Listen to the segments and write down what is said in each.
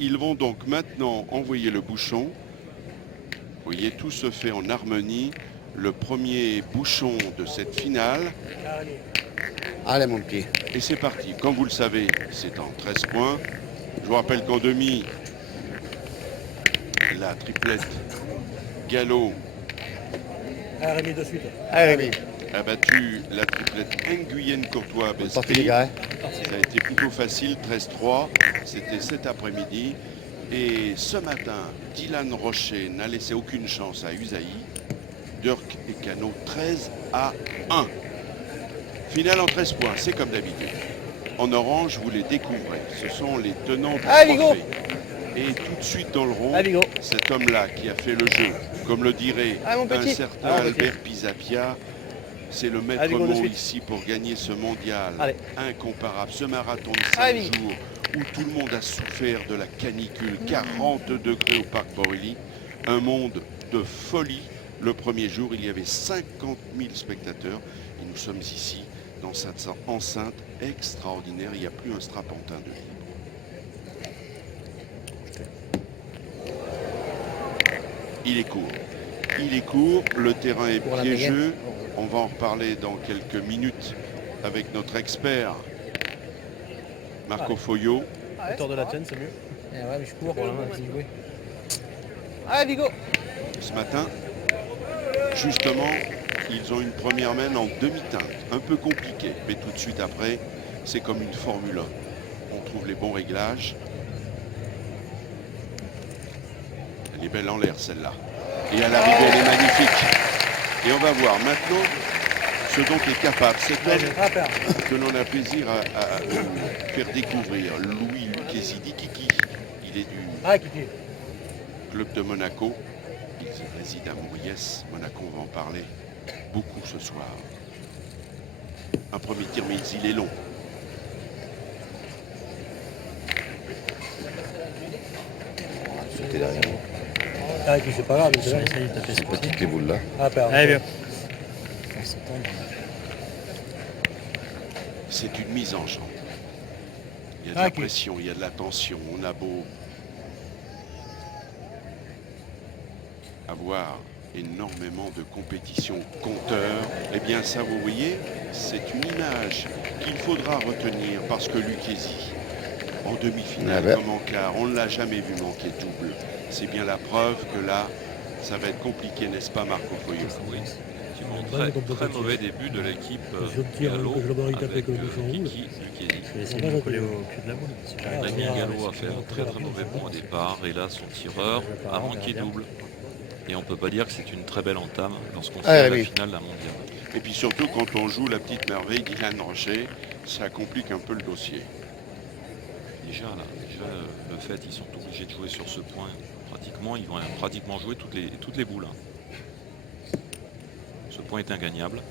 Ils vont donc maintenant envoyer le bouchon. Vous voyez, tout se fait en harmonie. Le premier bouchon de cette finale. Allez mon petit. Et c'est parti. Comme vous le savez, c'est en 13 points. Je vous rappelle qu'en demi, la triplette Gallo Rémi de suite. Allez Rémi. a battu la triplette Nguyen-Courtois Sortez les Besprit. gars. Ça a été plutôt facile, 13-3. C'était cet après-midi. Et ce matin, Dylan Rocher n'a laissé aucune chance à Usaï. Dirk et Cano 13-1. Finale en 13 points, c'est comme d'habitude. En orange, vous les découvrez. Ce sont les tenants du trophée. Et tout de suite dans le rond, cet homme-là qui a fait le jeu, comme le dirait un certain Albert Pisapia, c'est le maître mot ici pour gagner ce mondial incomparable, ce marathon de 5 jours où tout le monde a souffert de la canicule, 40 degrés au parc Borelli, un monde de folie. Le premier jour, il y avait 50 000 spectateurs et nous sommes ici dans cette enceinte extraordinaire. Il n'y a plus un strapontin de libre. Il est court. Il est court, le terrain est piégeux. On va en reparler dans quelques minutes avec notre expert Marco Foglio. Autour de la tienne, c'est mieux. Ouais, mais je cours. Allez, Vigo. Ce matin, justement, ils ont une première main en demi-teinte, un peu compliquée, mais tout de suite après, c'est comme une Formule 1. On trouve les bons réglages. Elle est belle en l'air, celle-là. Et à l'arrivée, elle est magnifique. Et on va voir maintenant ce dont est capable cet homme que l'on a plaisir à faire découvrir. Louis Lucchesi Kiki. Il est du club de Monaco. Il réside à Mouriès. Monaco, on va en parler beaucoup ce soir. Un premier tir, mais il est long. C'était derrière. Ah, et puis c'est pas grave. C'est petite les boules là. Ah, pardon. Allez, bien. C'est une mise en jambe. Il y a de la pression, il y a de la tension. On a beau avoir énormément de compétitions compteurs, eh bien ça, vous voyez, c'est une image qu'il faudra retenir parce que Lucchesi, en demi-finale comme en quart, on ne l'a jamais vu manquer double. C'est bien la preuve que là, ça va être compliqué, n'est-ce pas, Marco Foglio? Oui, effectivement, très mauvais début de l'équipe Gallo avec Kiki Lucchesi. Je vais essayer de me coller au cul de la boule. Daniel Gallo a fait un très mauvais bond au départ et là son tireur a manqué double. Et on ne peut pas dire que c'est une très belle entame lorsqu'on sait à la finale d'un mondial. Et puis surtout quand on joue la petite merveille Dylan Rocher, ça complique un peu le dossier. Déjà, le fait, ils sont obligés de jouer sur ce point. Pratiquement, ils vont pratiquement jouer toutes les boules. Ce point est ingagnable.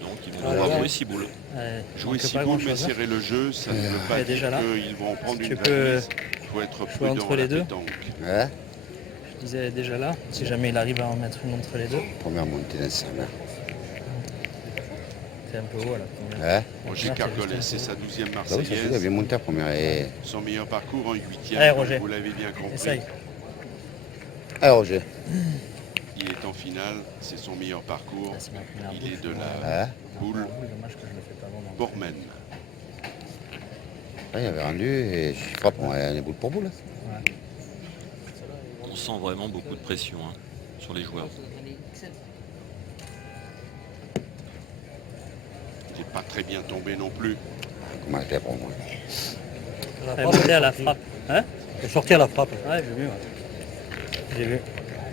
Donc ils vont devoir jouer 6 boules. Jouer 6 boules mais serrer le jeu, ça ne veut pas dire qu'ils vont en prendre une valise. Il faut être prudent entre les deux. Ouais. Je disais déjà là, si jamais il arrive à en mettre une entre les deux. Première montée dans sa main. C'est un peu haut là. Ouais. Roger Cargolet, c'est sa 12e Bah oui, ça Marseillaise. il a bien monté à première. Et... Son meilleur parcours en 8e, Allez, Roger. vous l'avez bien compris. Essaye. Allez Roger. Il est en finale, c'est son meilleur parcours. Il est de Ouais. la boule Bormen. Ouais, il avait rendu et je frappe, on a des boules pour boule. On sent vraiment beaucoup de pression sur les joueurs. Il n'est pas très bien tombé non plus. Comment elle fait pour moi? À la frappe. Hein? Il est sorti à la frappe. Ouais, j'ai vu. J'ai vu.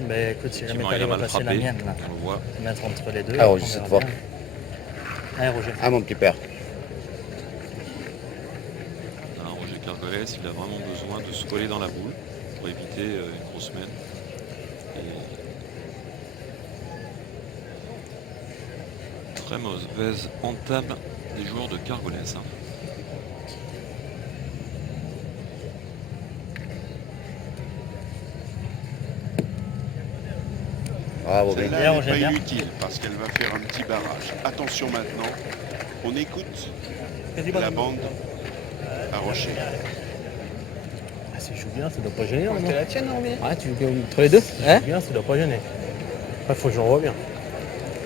Mais écoute, si jamais Il t'arrives a à mal passer frappé, la mienne là, on le voit. mettre entre les deux. Ah Roger on cette verra fois. bien. Allez Roger. Ah mon petit père. Alors, Roger Cargolet, il a vraiment besoin de se coller dans la boule pour éviter une grosse mène. Très mauvaise entame des joueurs de Cargolès. Bravo, bien. Celle-là n'est pas inutile parce qu'elle va faire un petit barrage. Attention maintenant, on écoute la bande à Rocher. Si je joue bien, ça doit pas gêner. C'est la tienne, Roby. Ouais, tu veux entre les deux. Si je joue bien, ça doit pas gêner. Après, faut que j'en vois bien.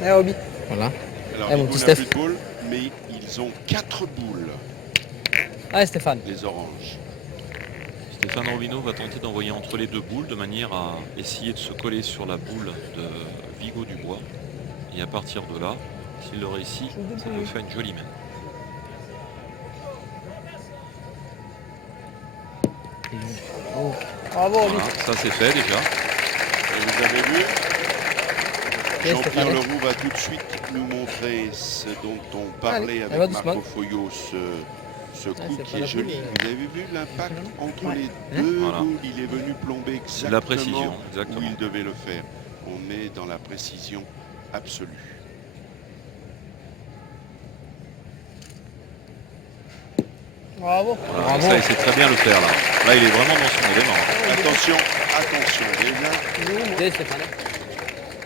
Eh, Roby. Voilà. Alors, Eh, mon ils petit boulent un Steph. peu de boules, mais ils ont 4 boules, Allez Stéphane. les oranges. Stéphane Robino va tenter d'envoyer entre les deux boules de manière à essayer de se coller sur la boule de Vigo Dubois. Et à partir de là, s'il le réussit, ça peut faire une jolie main. Bravo, Roby. Voilà, ça c'est fait déjà. Et vous avez vu, Yes, Jean-Pierre Stéphane. Leroux va tout de suite nous montrer ce dont on parlait va avec doucement. Marco Foyot, ce coup c'est qui pas est la joli. boule, Vous avez vu l'impact entre les Hein deux Voilà. boules. Il est venu plomber C'est de la précision, exactement où exactement. il devait le faire. On est dans la précision absolue. Bravo. Voilà, ça, il sait très bien le faire là. Là, il est vraiment dans son élément. Attention, attention, déjà. Allez Stéphane.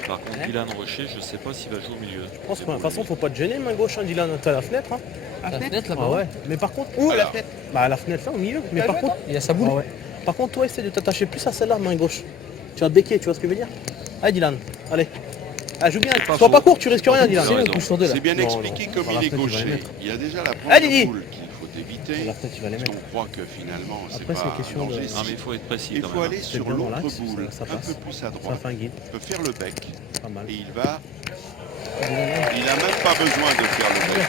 Par contre, Dylan Rocher, je ne sais pas s'il va jouer au milieu. Je pense que de toute façon, faut pas te gêner, main gauche, hein, Dylan. T'as la fenêtre. Hein. La fenêtre là-bas. Ah ouais. Mais par contre, Où la Alors. fenêtre? bah la fenêtre là au milieu. Mais T'as par joué, contre, Il a sa boule. ah ouais. Par contre, toi, essaie de t'attacher plus à celle-là, main gauche. Tu vas béquer, tu vois ce que je veux dire? Allez, Dylan, allez. Ah, joue bien. C'est pas Sois faux. pas court, tu risques rien, Dylan. C'est C'est raison. un coup sur deux là. C'est bien Non, expliqué non. comme Par il la est fenêtre, il va les gaucher. mettre. Il y a déjà la Allez, première Didi. boule qu'il faut éviter. La fenêtre, il va les Parce mettre. qu'on croit que finalement, c'est Après, pas c'est question un de- danger. Non, mais il faut être précis Il quand faut même. aller C'est sur bien dans l'autre l'axe, boule, ça un passe. peu plus à Ça droite. fait un guide, Il peut faire le bec pas mal. et il va. Il n'a même pas besoin de faire le bec.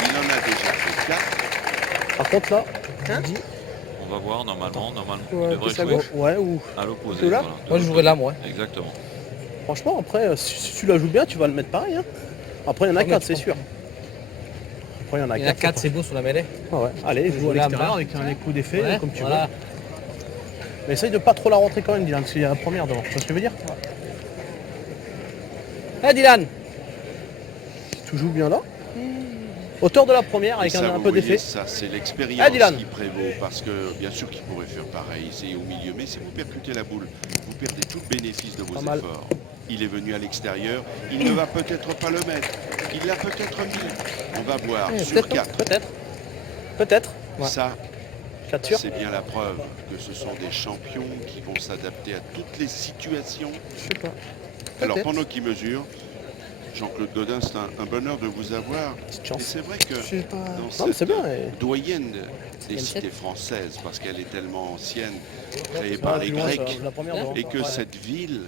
Il en a déjà fait 4. Par contre, là, On va voir normalement. Il Ouais, devrait plus à jouer gauche. ouais, ou à l'opposé. Celui-là voilà, de Moi je l'autre jouerais là moi. côté. Exactement. franchement, après, si tu la joues bien, tu vas le mettre pareil. Hein. Après, il y en a Oh, mais 4, tu c'est comprends. sûr. Après, il y en a Il y en a 4. 4, c'est beau sur la mêlée. Ah ouais. Allez, Faut joue à jouer là, l'extérieur bas. avec un coup d'effet, Ouais, comme tu voilà. veux. Mais essaye de pas trop la rentrer quand même, Dylan, parce qu'il y a la première devant. Tu vois ce que je veux dire? Allez Dylan. Tu joues bien là. Hauteur de la première avec Et ça, un vous peu voyez, d'effet. ça, c'est Ah, l'expérience Dylan. qui prévaut. Parce que bien sûr qu'il pourrait faire pareil, c'est au milieu. Mais si vous percutez la boule, vous perdez tout le bénéfice de vos Pas mal. efforts. Il est venu à l'extérieur. Il ne va peut-être pas le mettre. Il l'a peut-être mis. On va voir sur Peut-être, 4. peut-être. Peut-être. Ouais. Ça, 4 sûr. c'est bien la preuve que ce sont des champions qui vont s'adapter à toutes les situations. Je sais pas. Alors, Peut-être. pendant qu'ils mesurent, Jean-Claude Godin, c'est un bonheur de vous avoir. Petite Et chance. c'est vrai que Je sais pas. dans Non, mais cette c'est bien. et- doyenne des 27. cités françaises, parce qu'elle est tellement ancienne, créée Ah, par les plus loin, Grecs, ça, la première devant. et que Ouais. cette ville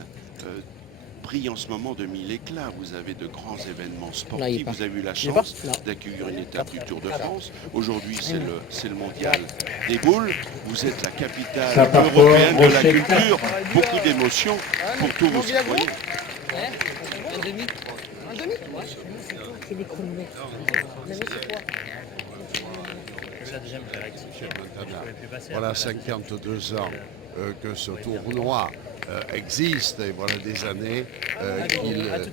brille en ce moment de mille éclats. Vous avez de grands événements Là, il sportifs. part. Vous avez eu la Il part chance Non. d'accueillir une étape du Tour de France. Aujourd'hui, c'est le mondial des boules. Vous êtes la capitale européenne de la culture. Beaucoup d'émotions pour tous vos citoyens. Un demi. Un demi? Voilà 52 ans que ce tournoi existe et voilà des années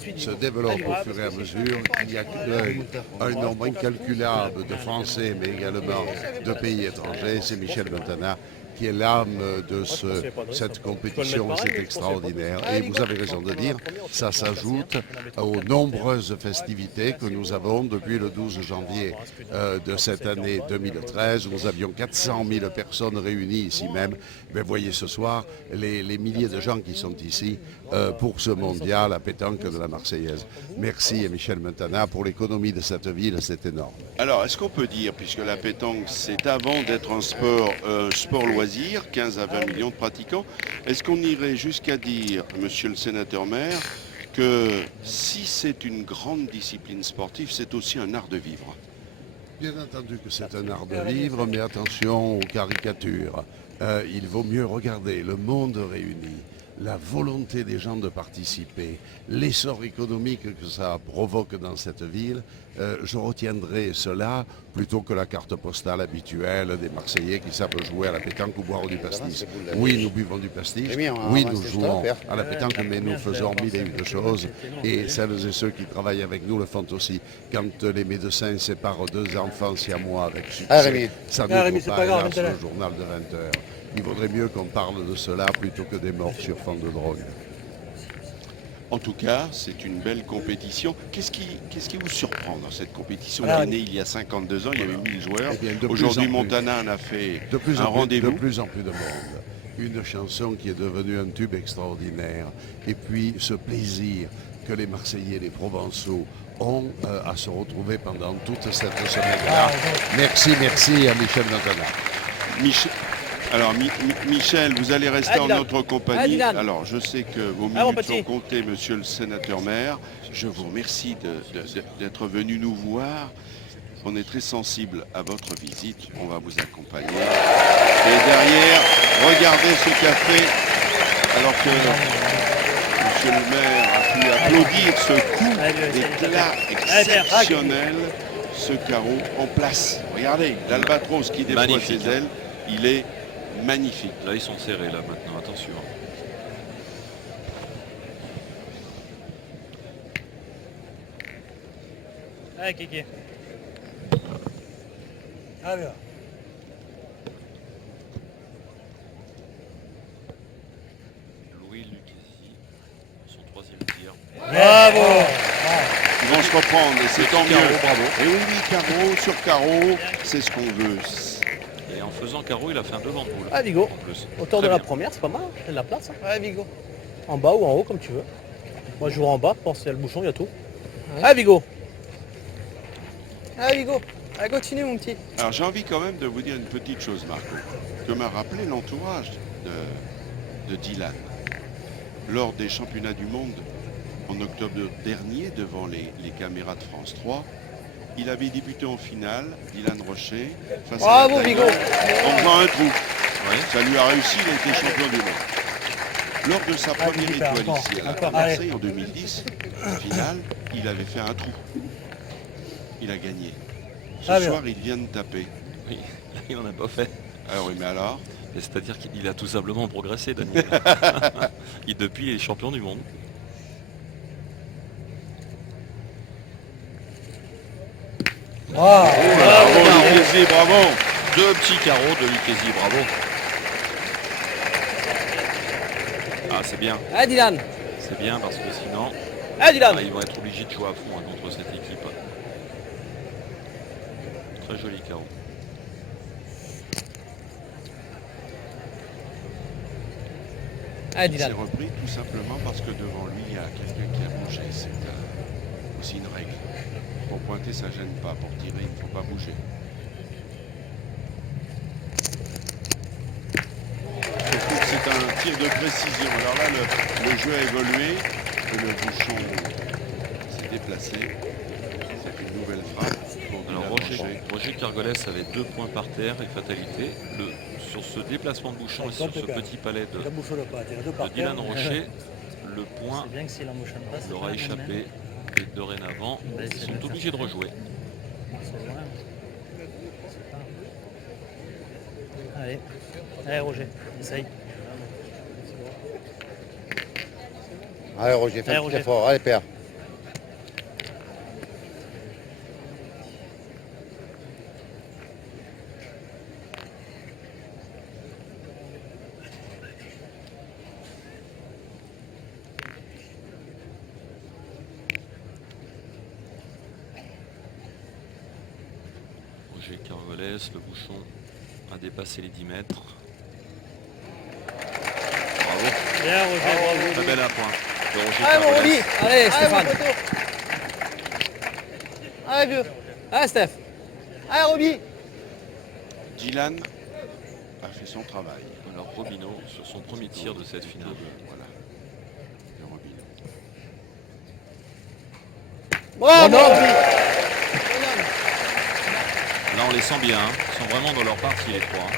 qu'il se développe au fur et à mesure qu'il y a coup d'œil un nombre incalculable de Français mais également de pays étrangers. C'est Michel Montana qui est l'âme de cette compétition, c'est extraordinaire. Et vous avez raison de dire, ça s'ajoute aux nombreuses festivités que nous avons depuis le 12 janvier de cette année 2013. Nous avions 400 000 personnes réunies ici même. Mais voyez ce soir les milliers de gens qui sont ici pour ce mondial à pétanque de la Marseillaise. Merci à Michel Montana pour l'économie de cette ville, c'est énorme. Alors, est-ce qu'on peut dire, puisque la pétanque, c'est avant d'être un sport loisir, 15 à 20 millions de pratiquants, est-ce qu'on irait jusqu'à dire, monsieur le sénateur maire, que si c'est une grande discipline sportive, c'est aussi un art de vivre? Bien entendu que c'est un art de vivre, mais attention aux caricatures. Il vaut mieux regarder le monde réuni, la volonté des gens de participer, l'essor économique que ça provoque dans cette ville. Je retiendrai cela plutôt que la carte postale habituelle des Marseillais qui savent jouer à la pétanque ou boire du pastis. Oui, nous buvons du pastis, oui, nous jouons à la pétanque, mais nous faisons mille et une choses. Et celles et ceux qui travaillent avec nous le font aussi. Quand les médecins séparent deux enfants siamois avec succès, ça Rémi, n'ouvre c'est pas pas grave, hélas, arrête-la. le journal de 20 heures. Il vaudrait mieux qu'on parle de cela plutôt que des morts sur fond de drogue. En tout cas, c'est une belle compétition. Qu'est-ce qui vous surprend dans cette compétition? Alors, Elle est née il y a 52 ans, il y avait 1000 joueurs. Eh bien, de plus Aujourd'hui, en plus. Montana en a fait De plus, un en plus, de rendez-vous. plus en plus de monde. Une chanson qui est devenue un tube extraordinaire. Et puis ce plaisir que les Marseillais, les Provençaux ont à se retrouver pendant toute cette semaine-là. Merci à Michel Montana. Michel, vous allez rester en Dylan. notre compagnie. Dylan. Alors, je sais que vos mon minutes petit. sont comptées, monsieur le sénateur-maire. Je vous remercie d'être venu nous voir. On est très sensible à votre visite. On va vous accompagner. Et derrière, regardez ce qu'a fait, alors que monsieur le maire a pu applaudir ce coup d'éclat exceptionnel, ce carreau en place. Regardez, l'albatros qui déploie Magnifique, ses ailes, il est magnifique. Là, ils sont serrés, là, maintenant. Attention. Allez, Kiki. Ah, bien. Louis Lucchesi, son troisième tir. Bravo. Ils vont se reprendre et c'est tant Carreau, mieux. bravo. Et oui, carreau sur carreau, c'est ce qu'on veut. Et en faisant carreau, il a fait un devant de boule. Ah, Vigo. En plus. Auteur Très de la bien. première, c'est pas mal, hein. Il y a de la place. Hein. Ouais, Vigo. En bas ou en haut, comme tu veux. Moi, je joue en bas, je pense qu'il y a le bouchon, il y a tout. Ah, Vigo. Ah, Vigo. Allez, continue, mon petit. Alors j'ai envie quand même de vous dire une petite chose, Marco, que m'a rappelé l'entourage de Dylan. Lors des championnats du monde en octobre dernier, devant les caméras de France 3, il avait débuté en finale, Dylan Rocher, face Bravo, à la Vigo. Thaïlande, en faisant un trou. Ouais. Ça lui a réussi, il a été champion du monde. Lors de sa première super, étoile encore, ici à encore, Marseille en 2010, finale, il avait fait un trou. Il a gagné. Ce Ah, bien. soir, il vient de taper. Oui, il n'en a pas fait. Ah oui, mais alors Et c'est-à-dire qu'il a tout simplement progressé, Daniel. Depuis, il est champion du monde. Ah, Bravo, Lucchesi, bravo. Deux petits carreaux de Lucchesi, bravo. Ah, c'est bien. Ah, Dylan. C'est bien parce que sinon, Ah, Dylan. ils vont être obligés de jouer à fond contre cette équipe. Très joli carreau. Ah, Il s'est Dylan. repris tout simplement parce que devant lui, il y a quelqu'un qui a bougé. C'est aussi une règle. Pour pointer, ça gêne pas. Pour tirer, il ne faut pas bouger. Surtout que c'est un tir de précision. Alors là, le jeu a évolué. Et le bouchon s'est déplacé. C'est une nouvelle frappe. Pour Alors Dylan Rocher. Roger Cargolès avait 2 points par terre et fatalité. Sur ce déplacement de bouchon et sur ce petit palais ça bouchonne pas. T'es deux par de Dylan terre. Rocher, le point C'est bien que s'il embouchonne pas, c'est leur pas a la même échappé. Et dorénavant, Bah, ils c'est sont le obligés de chercher. rejouer. C'est vrai. Allez. Allez, Roger, essaye. Allez, Roger, fais Allez, un petit Roger. effort. Allez, père. Roger Cargolès, le bouchon a dépassé les 10 mètres. Bravo. Bien, Roger, bravo. Très bel appoint de Roger Allez, mon Roby. Cargolès. Allez, Allez, mon Stéphane. poteau. Allez, vieux. Ah, Steph. Allez, Roby. Dylan a fait son travail. Alors Robino sur son premier tir de cette finale. Voilà. De Robino. Bravo. Là on les sent bien, hein. Ils sont vraiment dans leur partie les trois. Hein.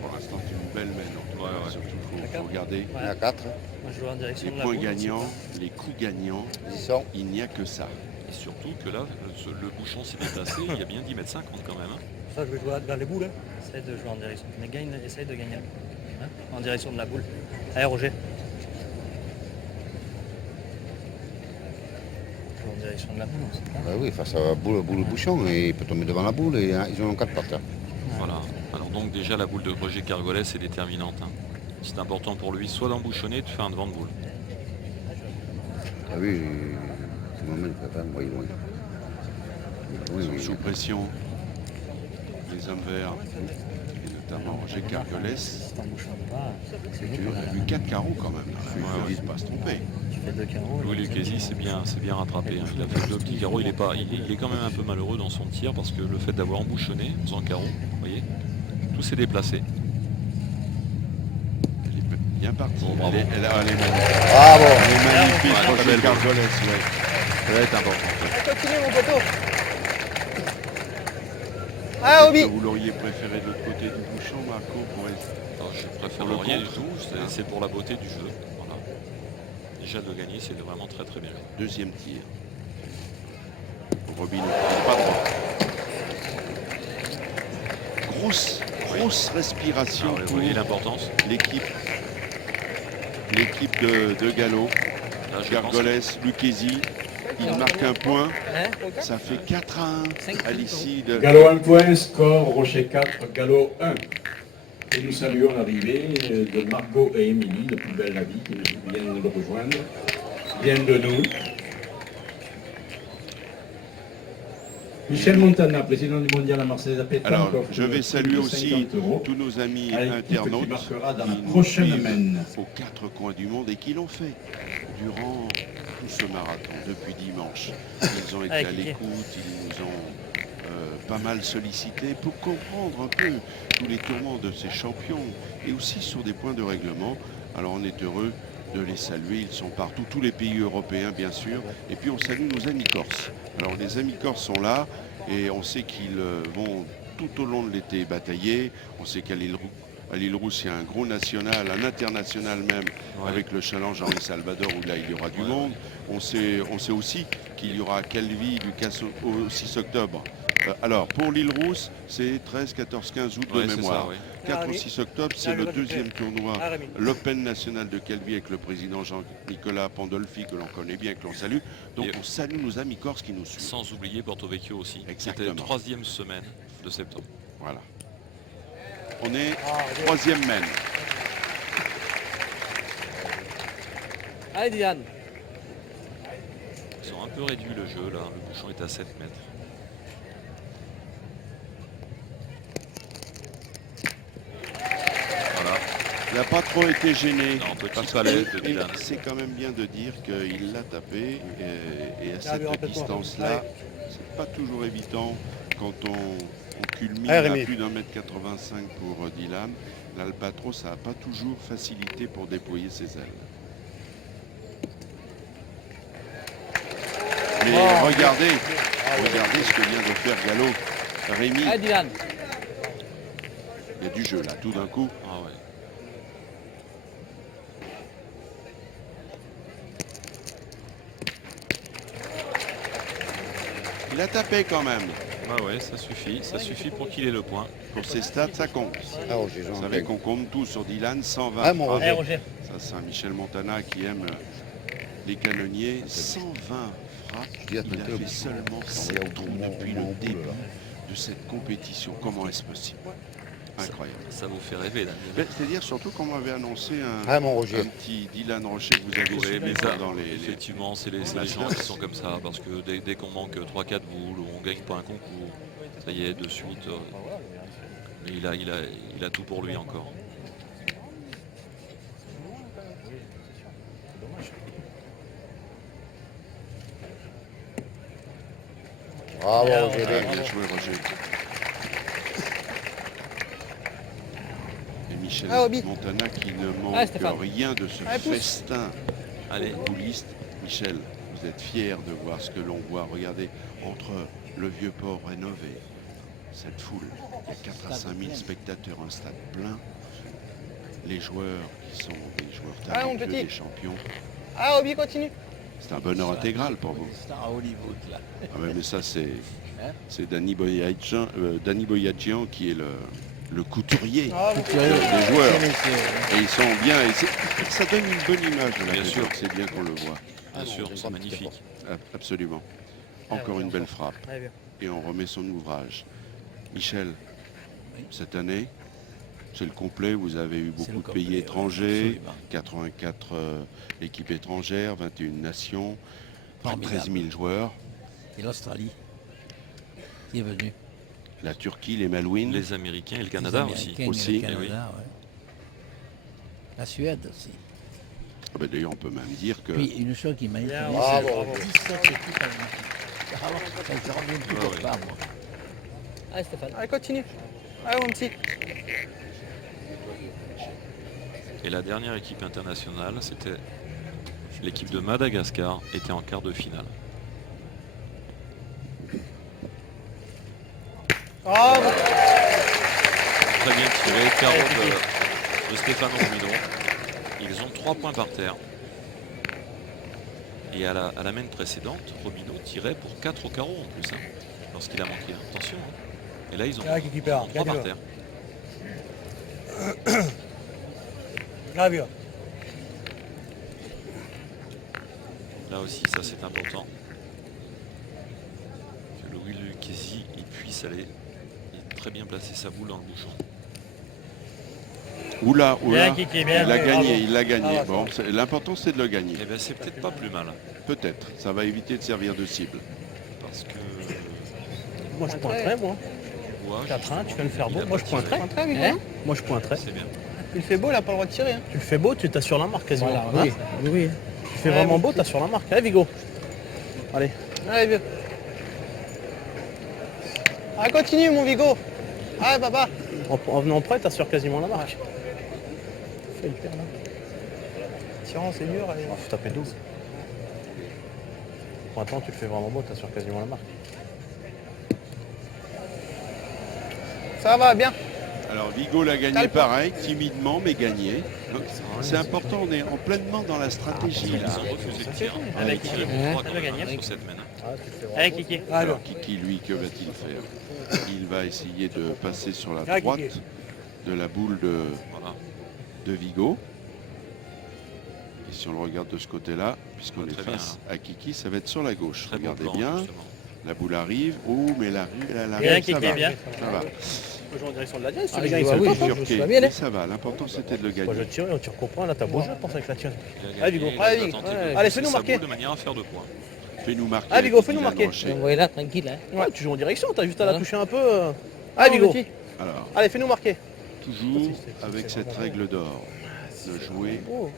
Pour l'instant, c'est une belle main. Donc, Ouais, ouais. surtout, il faut regarder Il y en a 4. Moi, je joue en direction les de la points boule. gagnants, les coups gagnants. Ils y sont. Il n'y a que ça. Et surtout que là, le bouchon s'est déplacé, il y a bien 10 mètres 50 quand même. Hein. Ça, je vais jouer dans les boules. Hein. Essaye de jouer en direction. Mais essaye de gagner. Hein, en direction de la boule. Allez, Roger. Joue en direction de la boule, c'est pas. Bah oui, face à la boule, bouchon, et il peut tomber devant la boule et ils en ont 4 par terre. Voilà. Alors donc déjà la boule de Roger Cargolès est déterminante. Hein. C'est important pour lui soit d'embouchonner, de faire un devant de boule. Ah oui, c'est le moment, il peut pas, moi, il est loin. Ils sont sous pression, les hommes verts, et notamment Roger Cargolès. Si t'embouchonnes pas, c'est Tu dur. as vu 4 carreaux quand même. Il ne faut pas se tromper. Tu fais 2 carreaux. Louis Lucchesi c'est bien rattrapé. Hein. Il a fait 2 petits carreaux. Il est quand même un peu malheureux dans son tir parce que le fait d'avoir embouchonné en faisant carreau, vous voyez, tout s'est déplacé. Elle est bien partie. Bon, bravo. Elle est magnifique. Bravo. Elle est magnifique, Ouais, Roger très belle Cargolès, ouais. Ça va être important. Continue, mon poteau. Ah, Est-ce Obi. que vous l'auriez préféré de l'autre côté du bouchon, Marco, pour Alors, je préfère Pour le rien du contre. tout. C'est pour la beauté du jeu. Voilà. Déjà de gagner, c'est vraiment très très bien. deuxième tir. Robin, pas droit. Grosse respiration Alors, vous pour voyez l'importance. l'équipe de Gallo. Là, je pense Gargolès, Lucchesi, il marque un point. Hein, Ça fait 4-1 à l'issue de... Gallo 1 point, score Rocher 4, Gallo 1. Et nous saluons l'arrivée de Margot et Émilie, de Plus Belle la Vie, qui viennent de le rejoindre, viennent de nous. Michel Montana, président du mondial à Marseille, Alors, je vais saluer aussi tous nos amis internautes qui marquera dans la qui nous prochaine suivent semaine. aux 4 coins du monde et qui l'ont fait durant tout ce marathon depuis dimanche. Ils ont été Allez, à Kiki. l'écoute, ils nous ont pas mal sollicités pour comprendre un peu tous les tourments de ces champions et aussi sur des points de règlement. Alors on est heureux de les saluer, ils sont partout, tous les pays européens bien sûr, et puis on salue nos amis corses. Alors les amis corses sont là et on sait qu'ils vont tout au long de l'été batailler, on sait qu'à l'île Rousse, il y a un gros national, un international même, Ouais. avec le challenge Henri Salvador où là il y aura du monde. On sait aussi qu'il y aura à Calvi du 6 octobre. Alors pour l'île Rousse, c'est 13, 14, 15 août de Ouais, c'est mémoire. ça, ouais. 4 ou 6 octobre, c'est le deuxième tournoi, Ah, Rémi. l'Open national de Calvi avec le président Jean-Nicolas Pandolfi, que l'on connaît bien, que l'on salue. Donc Et- on salue nos amis corses qui nous suivent. Sans oublier Porto Vecchio aussi. C'était la Exactement. 3e semaine de septembre. Voilà. On est 3e mène. Allez, Dylan. Ils ont un peu réduit le jeu là. Le bouchon est à 7 mètres. Voilà. Il n'a pas trop été gêné. Non, petit parce palais que- de Dylan. C'est quand même bien de dire qu'il l'a tapé et à Ah, cette mais rappelle-toi. distance-là, c'est pas toujours évident quand on culmine Allez, à Rémi. plus d'1m85 pour Dylan. L'Albatros, ça n'a pas toujours facilité pour déployer ses ailes. Mais regardez ce que vient de faire Gallo. Rémi, Allez, Dylan. il y a du jeu là, tout d'un coup. Ah ouais. Il a tapé quand même. Ah ouais, ça suffit pour qu'il ait le point. Pour ses stats, ça compte. Ah, Roger, Vous j'en savez ai. qu'on compte tout sur Dylan, 120 Ah, mon frappes. Allez, Roger. Ça, c'est un Michel Montana qui aime les canonniers. 120 frappes. Je dis à Il a Tintin, fait seulement on 7 est au trous bout, depuis on est au le bout, début là. de cette compétition. Comment est-ce possible? Incroyable. Ça vous fait rêver, Daniel. Mais c'est-à-dire surtout qu'on m'avait annoncé Ah, mon un Roger. petit Dylan Rocher que vous avez Oui, suivi mais ça, dans les... effectivement, c'est les gens qui sont comme ça, parce que dès qu'on manque 3-4 boules ou on gagne pas un concours, ça y est, de suite, mais il a tout pour lui encore. Bravo, Roger. Ah, bien. bien joué, Roger. Et Michel Ah, Obi. Montana qui ne manque Ah, Stéphane. rien de ce Allez, pousse. festin. Allez, Bouliste. Michel, vous êtes fier de voir ce que l'on voit. Regardez, entre le vieux port rénové, cette foule, il y a 4 à 5 000 spectateurs, un stade plein. Les joueurs qui sont des joueurs Ah, mon talentueux, petit. des champions. Ah, Obi, continue. C'est un bonheur intégral pour vous. à Hollywood là. Ah ouais, mais ça, c'est Danny Boyadjian qui est le couturier Ah, mon Curieux. des joueurs. C'est- Et ils sont bien. Et ça donne une bonne image de la Bien sûr. pétanque, c'est bien qu'on le voit. Ah, bien non, sûr, j'ai c'est pas magnifique. Absolument. Encore une belle frappe. Allez, viens. Et on remet son ouvrage. Michel, cette année, C'est le complet, vous avez eu C'est beaucoup le de pays complet, étrangers, absolument. 84 équipes étrangères, 21 nations, près de 13 Formidable. 000 joueurs. Et l'Australie qui est venue. La Turquie, les Malouines. Les Américains et le Canada Les aussi. Américains, Aussi. Le Canada, ouais. La Suède aussi. Ah ben, d'ailleurs, on peut même dire que Puis une chose qui m'a Bien, étonné, bravo, c'est bravo. 17 équipes à Bravo, je reviens toujours Ouais, ouais. pas, moi. Allez Stéphane. Allez, continue. Allez, mon petit. Et la dernière équipe internationale, c'était l'équipe de Madagascar, était en quart de finale. Bravo. Très bien tiré, carreau de Stéphane Robino. Ils ont 3 points par terre. Et à la main précédente, Robino tirait pour 4 au carreau en plus, hein, lorsqu'il a manqué. Attention. Hein. Et là, ils ont Tiens, qui perd, 3 par gagne-le. terre. Gravio. Là aussi, ça c'est important. Que le Will Lucchesi il puisse aller très bien placer sa boule dans le bouchon. oula, Bien oula, Kiki, bien. il l'a bravo. gagné, il l'a gagné. Ah, Bon, l'important c'est de le gagner. Et bien c'est peut-être pas plus mal. Peut-être, ça va éviter de servir de cible. Parce que Moi je pointerais, moi. Bois, 4-1, tu viens de faire il beau. a Moi pas je tiré. pointerais. Pointerais, Vigo. Hein Moi je pointerais. C'est bien. Il fait beau, il a pas le droit de tirer. Hein. Tu le fais beau, tu t'assures la marque quasiment. Voilà, Hein oui, oui, oui. Tu fais Ouais, vraiment bon. beau, t'assures la marque. Allez Vigo. Allez. Allez, vieux. Allez, continue, mon Vigo. Allez, papa. En venant prêt, t'assures quasiment la marque. Fais le père là. Tirant, c'est dur. Allez. Faut taper double. Pointant, tu le fais vraiment beau, t'assures quasiment la marque. Ça va, bien. Alors Vigo l'a gagné Calme. pareil, timidement, mais gagné. Donc, c'est important, on est en pleinement dans la stratégie Ils là. ont refusé de tir. Avec Ils tiraient Kiki. pour 3 Ça quand va même, gagner. sur cette mène. Allez Kiki. Alors Kiki, lui, que va-t-il faire? Il va essayer de passer sur la Ah, droite Kiki. de la boule de Voilà. Vigo. Et si on le regarde de ce côté-là, puisqu'on Ouais, est très face à Kiki, ça va être sur la gauche. Très bon Regardez plan, bien, justement. la boule arrive. Oh, mais elle arrive, elle Bien arrive, ça Kiki, va. bien. Ça va. On joue en direction de la dièse, Ah, les gars, je ils vois, sont oui, top, je hein. vois. Bifurqué. Pas bien, Mais ça va, l'important c'était de le Moi je gagner. tire et tu recomprends, là t'as beau jeu, pense avec la tienne. Il a Allez, gagné, Vigo. il a Allez, tenté Vigo. de Ouais. pousser Allez, fais-nous sa marquer. boule de manière à faire 2 points. Fais-nous marquer. Ah, Vigo, fais-nous Dylan marquer. Rocher. Vous voyez là, tranquille. Hein. Ouais, tu joues en direction, t'as juste à la Voilà. toucher un peu. Ah, Allez Vigo. petit. Alors, Allez, fais-nous marquer. toujours avec cette règle d'or, de jouer Oh,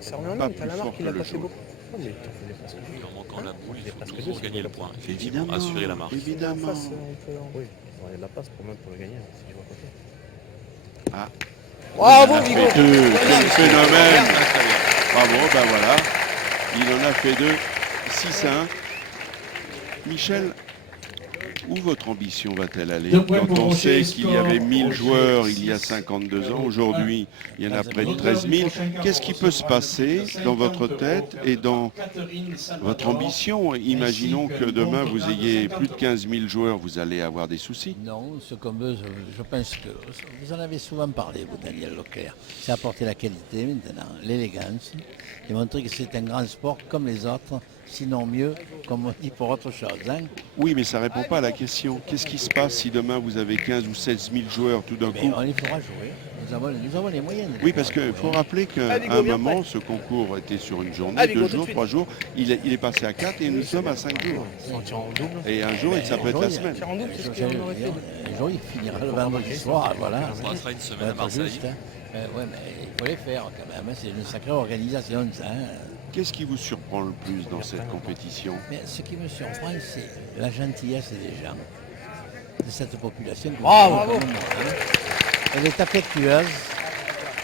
ça revient pas même. T'as plus la fort marque, que il a le passé jour. beaucoup. Oh, mais t'en faisais presque deux. En manquant la boule, il faut presque toujours deux, gagner le point. Effectivement, Évidemment, assurer la marque. évidemment. Face, on peut- Oui, il y a de la place pour même pour le gagner, si je vois à côté. Ah, Bravo, il en a Vigo. fait deux, quel phénomène. Très, très bien. Bravo, ben voilà. Il en a fait deux, 6-1. Michel, où votre ambition va-t-elle aller? Deux points Quand pour on Rocher, sait qu'il y avait score, 1000 Rocher, joueurs il y a 6, 52 ans, aujourd'hui il y en a près de L'auteur 13 du 000, prochain qu'est-ce qui peut se passer dans votre tête et dans Catherine Salvador. votre ambition? Imaginons que demain vous ayez plus de 15 000 joueurs, vous allez avoir des soucis. Non, ce qu'on veut, je pense que vous en avez souvent parlé, vous, Daniel Leclerc. C'est apporter la qualité maintenant, l'élégance, et montrer que c'est un grand sport comme les autres, sinon mieux, comme on dit pour autre chose. Hein. Oui, mais ça ne répond pas à la question. Qu'est-ce qui se passe si demain vous avez 15 ou 16 000 joueurs tout d'un Mais coup? on y faudra jouer. Nous avons les moyens. de Oui, les parce faire qu'il faut jouer. rappeler qu'à Ah, Vigo, un bien moment, prêt. ce concours était sur une journée, Ah, Vigo, 2 tout de jours, suite. 3 jours. Il est passé à 4 et nous sommes à 5 jours. Sans tir en double. Et un jour, ça peut être la semaine. Tir en double, c'est ce J'allais qu'on aurait le fait. dire, un jour, il finira le vendredi soir, voilà. On passera une semaine Ça à va être Marseille. juste, hein. Ouais, mais il faut les faire quand même. hein. C'est une sacrée organisation, ça. hein. Qu'est-ce qui vous surprend le plus dans cette compétition? Mais ce qui me surprend, c'est la gentillesse des gens, de cette population. que Bravo. vous avez comme moi, hein. Elle est affectueuse,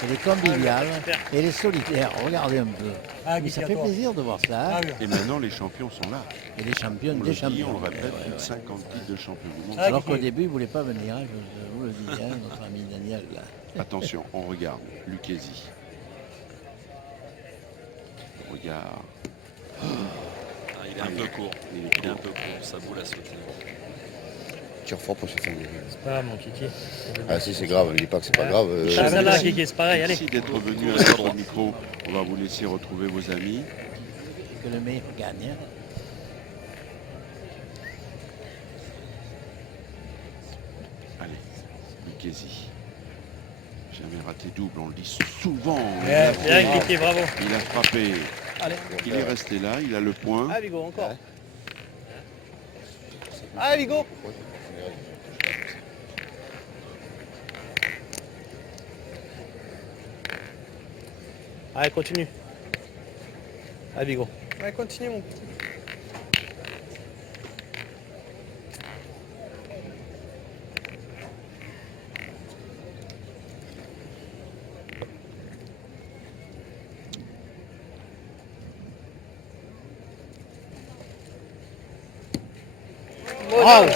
elle est conviviale, elle est solidaire. Regardez un peu. Ah, Mais Kiki, ça à fait toi. plaisir de voir ça. hein. Gravio. Et maintenant, les champions sont là. Et les champions, On le des dit, champions. on le répète, Ouais, plus de ouais. 50 titres de champion du monde. Ah, Alors Kiki. qu'au début, il ne voulait pas venir, hein, je vous le dis, hein, notre ami Daniel. Là. Attention, on regarde. Lucchesi. On regarde. Ah, il est un peu court. Il est un peu court. Sa boule a sauté. Tire fort pour se faire des- Ah mon Kiki. Ah si c'est grave, ne dis pas que c'est pas grave. Ah, ça là Kiki, c'est pareil, allez. Merci d'être venu à notre micro. On va vous laisser retrouver vos amis. Que le meilleur gagne. hein. Allez, Lucchesi. jamais raté double, on le dit souvent. Bien, Bien cliqué, bravo. Il a frappé. Allez. Il est resté là, il a le point. Allez, Vigo, encore. Allez, Vigo. Allez, continue. Allez, Vigo. Ouais, continue, mon petit. Bravo.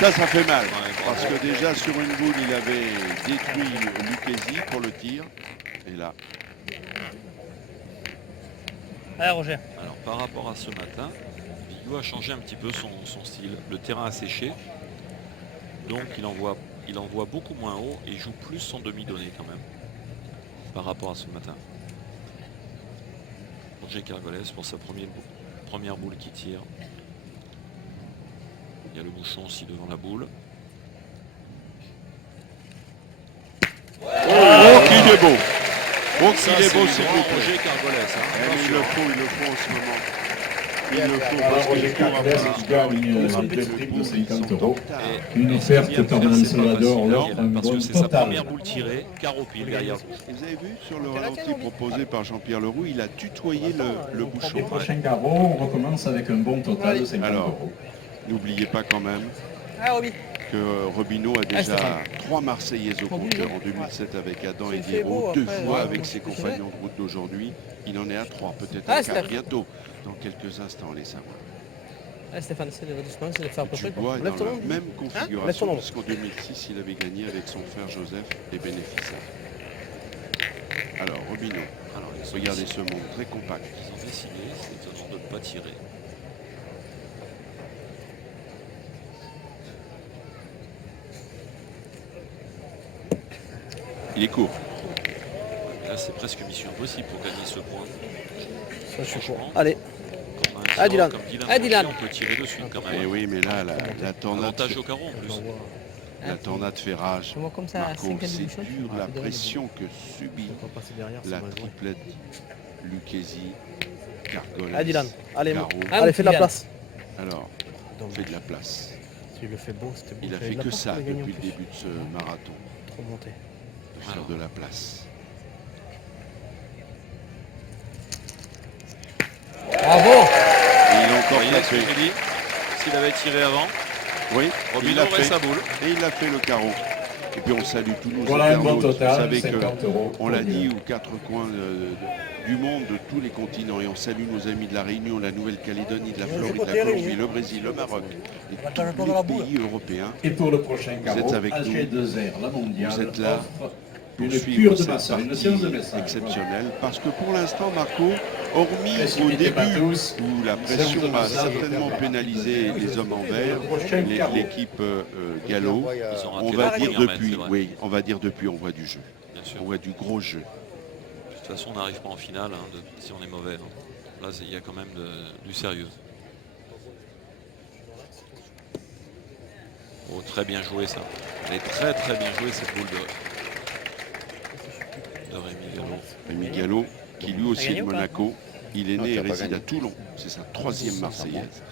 Ça fait mal. Parce que déjà sur une boule, il avait détruit Lucchesi pour le tir. Et là, Allez, Roger. Alors par rapport à ce matin, Vigo a changé un petit peu son style. Le terrain a séché, donc il envoie beaucoup moins haut et il joue plus son demi-donné quand même par rapport à ce matin. Roger Cargoles pour sa première boule qui tire. Il y a le bouchon aussi devant la boule. oh, qu'il est beau. Oh, Ça, qu'il est c'est beau, du s'il grand vous plaît. Roger Cargoles. Hein. Eh, mais il le faut en ce moment. Il le faut Voilà parce Roger qu'il court Carles après. qui gagne Ils sont une petits, prime de ils 50 sont euros. en retard. Une Et offerte ce qu'il vient de Fernand faire, c'est pas Solador, facile, l'offre un parce que bon c'est sa total. première boule tirée, carreau pile derrière. Et vous avez vu sur le ralenti proposé par Jean-Pierre Leroux, il a tutoyé le bouchon. Les prochains carreaux, on recommence avec un bon total de 50 Alors, euros. n'oubliez pas quand même Ah, Roby. que Robineau a déjà Stéphane. 3 Marseillaises au compteur en 2007 avec Adam et C'est fait beau, Guéraud, 2 après, fois ouais, avec ouais, ses c'est compagnons de route d'aujourd'hui. Il en est à 3, peut-être Ah, à c'est 4 la- bientôt, dans quelques instants, les savoir. Allez, Stéphane, c'est doucement, c'est de faire à peu Tu près. vois, Lève dans ton la nom. même Lève ton configuration, nom. parce qu'en 2006, il avait gagné avec son frère Joseph et bénéficiaire. Alors, Robineau, Alors, ils ont regardez décidé- ce monde très compact. Ils ont décidé, c'est étonnant de ne pas tirer. Il est court. Et là, c'est presque mission impossible pour gagner ce point. Ça, je suis pour. Franchement, Allez. quand on a un Ah, tireur Dylan. comme Dylan Ah, Dylan. Rocher, on peut tirer dessus quand Et même. oui, mais là, la tornade, Avantage au carreau en plus. la tornade fait rage. Je vois comme ça, Marco, 5 c'est évolutions. dur la pression que subit On va passer derrière, c'est la mal joué. triplette Lucchesi, Cargoles, Allez, Dylan. Allez, Garot. allez, fais de la Dylan. place. Alors, on fait de la place. Tu le fais beau, c'était beau. Il a J'avais fait de la que place ça pour gagner en depuis le plus. début de ce marathon, Trop monté. de faire de la place. Bravo. Et il a encore Voyez ce que placé. j'ai dit. S'il avait tiré avant, Oui, il Robineau l'a aurait fait. sa boule. Et il a fait le carreau. Et puis on salue tous nos Voilà un bon internautes. Vous total, savez 50 euros. on l'a dit aux 4 coins du monde, de tous les continents. Et on salue nos amis de la Réunion, la Nouvelle-Calédonie, de la Floride, la Colombie, le Brésil, le Maroc et tous les pays européens. Et pour le prochain carreau, êtes avec nous. AG2R, la mondiale, Vous êtes là offre pour une suivre cure de cette massage, une partie séance de massage. exceptionnelle. Parce que pour l'instant, Marco, hormis Et si au vous n'étiez pas début tous, où la séance pression de a massage certainement offerte. pénalisé les hommes en vert, prochain carreau. l'équipe Gallo, Ils ont raté on la va première dire mètre, depuis, c'est vrai. oui, on va dire depuis, on voit du jeu. Bien sûr. On voit du gros jeu. De toute façon, on n'arrive pas en finale si on est mauvais. Hein. Là, il y a quand même du sérieux. Oh, très bien joué ça. Elle est très très bien jouée cette boule de Rémi Gallo. Rémi Gallo, qui lui aussi est gagné de ou pas Monaco, il est Non, né tu et as pas réside gagné. à Toulon. C'est sa 3e Marseillaise.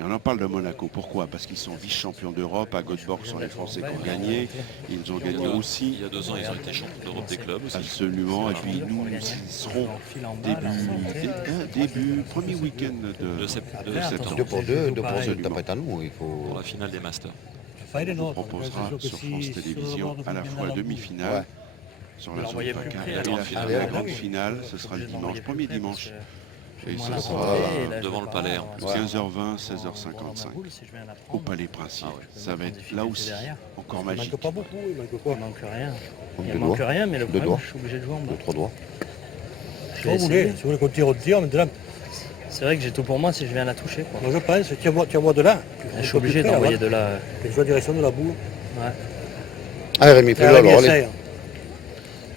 Et on en parle de Monaco. Pourquoi? Parce qu'ils sont vice-champions d'Europe. À Göteborg, ce sont les Français qui ont gagné. Ils ont gagné aussi. Il y a 2 ans, ils ont été champions d'Europe des clubs aussi. Absolument. Et puis nous, ils seront début, premier week-end de septembre. 2 pour 2, 2 pour 2, Absolument. t'apprêtes à nous, il faut... Pour la finale des Masters. On proposera sur France Télévisions à la fois la demi-finale Ouais. sur la zone l'envoyer plus PACA près, et la la grande finale. finale. La grande finale, ce sera le dimanche, premier dimanche. Et ça sera devant le Palais. 15h20, 16h55 au Palais Principal. Ah ouais. Ça va être là aussi encore magique. Pas beaucoup, il manque quoi? Il manque rien. Comme Il deux manque doigts, rien, mais le Deux problème, doigts. je suis obligé de jouer en bas. 2-3 doigts. Je Si vais vous voulez, essayer. si vous voulez qu'on tire au tir, maintenant, C'est vrai que j'ai tout pour moi si je viens la toucher. Quoi. moi je pense, tire-moi de là. Je suis obligé d'envoyer de là. Et je vois la direction de la boule. Ouais. Allez Rémi, fais-le Rémi, alors, allez. essaye.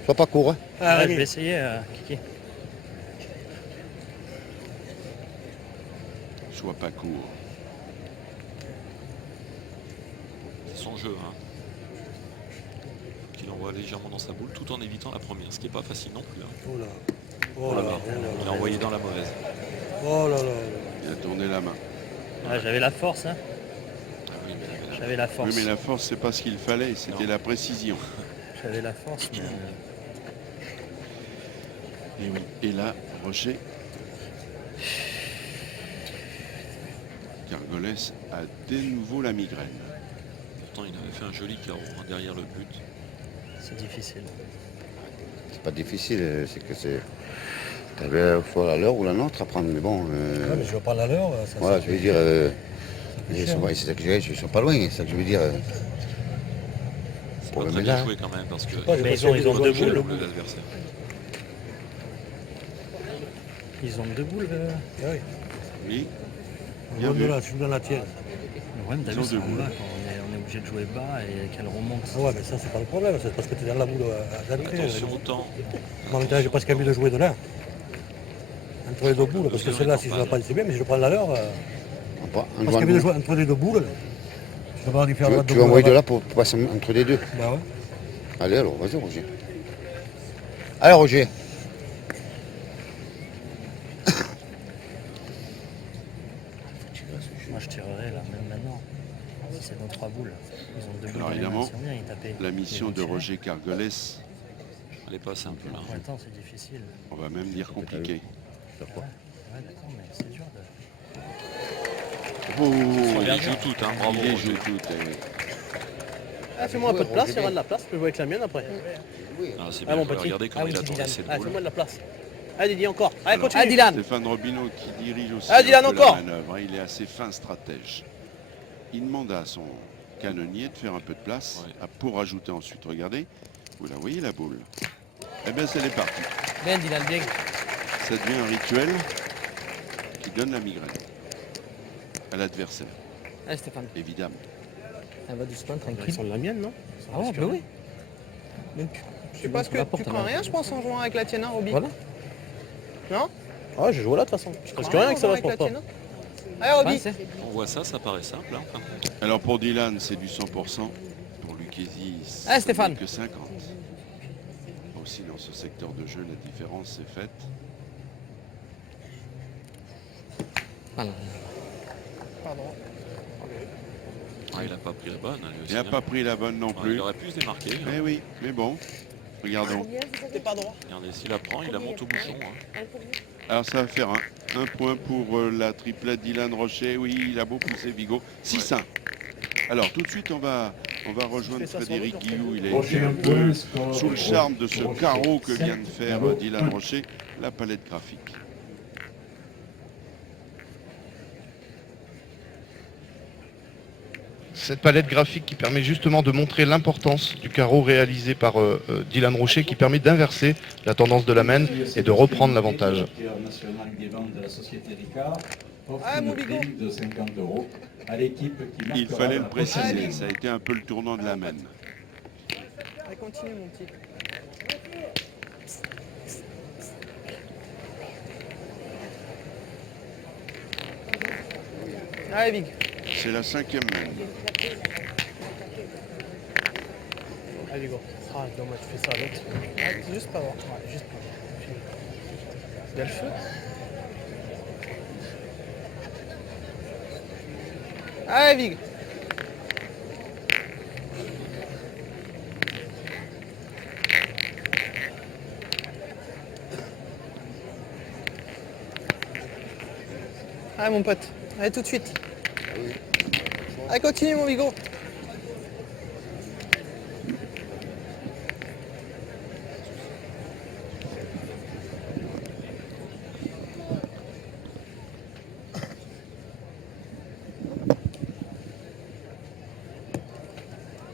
Sois pas court, hein. Ah, Ouais, je Rémi. vais essayer, Kiki. Sois pas court. C'est son jeu. Hein. légèrement dans sa boule tout en évitant la première, ce qui n'est pas facile non plus. Hein. Oh là. Oh là là. Il a envoyé dans la mauvaise. Oh là là. Il a tourné la main. Ah, j'avais la force, hein. Ah oui, mais J'avais la force. Oui, mais la force, c'est pas ce qu'il fallait, c'était Non. la précision. J'avais la force, mais... Et oui. Et là, Rocher. Gargolès a de nouveau la migraine. pourtant il avait fait un joli carreau hein, derrière le but. C'est difficile. C'est pas difficile, c'est que c'est. T'avais fois la leur ou la nôtre à prendre, mais bon. Ouais, mais je veux pas la leur. Ça, Voilà, ça je veux fait- dire. ça fait Ils cher, sont, hein. c'est ça que je veux dire, ils sont pas loin, c'est ça que je veux dire. C'est Pour pas le très bien médaille. joué quand même parce que pas, j'ai Mais pas ils ont sûr deux qu'ils boules. le le l'adversaire. Ils ont deux boules. Ah oui. Oui, Je Bien donne vu. là, je donne la tienne. Le problème, t'as Ils vu, ont c'est deux en boules. bas quand on est obligé de jouer bas et qu'elle remonte. Ah ouais, mais ça, c'est pas le problème, c'est parce que tu es dans la boule à l'entrée. Attention au temps. En même temps, j'ai presque envie de jouer de là. Entre les deux boules, parce que celle-là, si je ne la pas, c'est bien, mais si je prends la leur, En j'ai jouant envie de de jouer entre les deux boules. Je vais avoir dû faire tu la veux, tu veux envoyer de là pour passer entre les deux. Bah ouais. Allez alors, vas-y Roger. Allez Roger. Moi, je tirerais là, même maintenant. Si c'est dans trois boules. Ils ont deux boules. Alors, dans les mains, évidemment, c'est bien, ils tapaient. la Ils mission vont de tirer. Roger Cargolès, Elle est passée un peu là. En même temps, c'est difficile. on va même dire compliquée. Ouais, d'accord, mais c'est dur de... Oh, Il les joue toutes, hein, bravo. il les Roger. joue toutes. Ah, fais-moi un peu de place, il y aura de la place, je peux jouer avec la mienne après. Ah, c'est Ah bien mon joué. petit. Regardez Ah comment oui, il a c'est tourné Dylan. ses Ah, boules. fais-moi de la place. Allez Didier encore. Allez, Alors, continue. Dylan. Stéphane Robineau qui dirige aussi Ah, Dylan, un peu encore. la manœuvre, hein. Il est assez fin stratège. Il demande à son canonnier de faire un peu de place pour ajouter ensuite. Regardez, vous la voyez la boule. Eh bien, c'est parti. Bien Dylan, bien. Ça devient un rituel qui donne la migraine à l'adversaire, Allez Stéphane. évidemment. Elle va doucement, tranquille. Sur la mienne, non Ah ouais, bah oui. Tu penses que tu prends rien, je pense, en jouant avec la tienne, hein, Roby. Voilà. Non? Ah, je joue là de toute façon. Je pense que rien que ça va, je pense pas. Allez, Roby. Ouais, c'est- On voit ça, ça paraît simple. Hein. Alors pour Dylan, c'est du 100%. Pour Lucchesi, Ah, c'est Stéphane. que 50. Aussi dans ce secteur de jeu, la différence est faite. Voilà. Pardon. Ah, il n'a pas pris la bonne. Lui aussi, Il n'a hein. pas pris la bonne non Ah, plus. il aurait pu se démarquer. hein. Mais oui, mais bon, regardons. T'es pas droit. Regardez, s'il la prend, il la monte au bouchon. Hein. Alors ça va faire un point pour la triplette Dylan Rocher. Oui, il a beau pousser Vigo. 6-1. Alors tout de suite, on va rejoindre Frédéric Guillou. Il est Rocher un point, score sous le charme de ce Rocher carreau que 7, vient de faire Gallo Dylan 1. Rocher, la palette graphique. Cette palette graphique qui permet justement de montrer l'importance du carreau réalisé par Dylan Rocher, qui permet d'inverser la tendance de la main et de reprendre l'avantage. Le national des ventes de la société Ricard offre Ah, mon une bigot. prime de 50 € à l'équipe qui marquera Il fallait la le prochaine préciser, ligne. ça a été un peu le tournant de la main. Allez, continue, mon petit. Allez, Vig. C'est la 5e main. Allez, go. Ah, dommage, tu fais ça à l'autre. Ouais, juste pas voir. Ouais, juste pas. Il y a le feu. Allez, Vig. Allez, mon pote. Allez, tout de suite. Allez, continue, mon Vigo.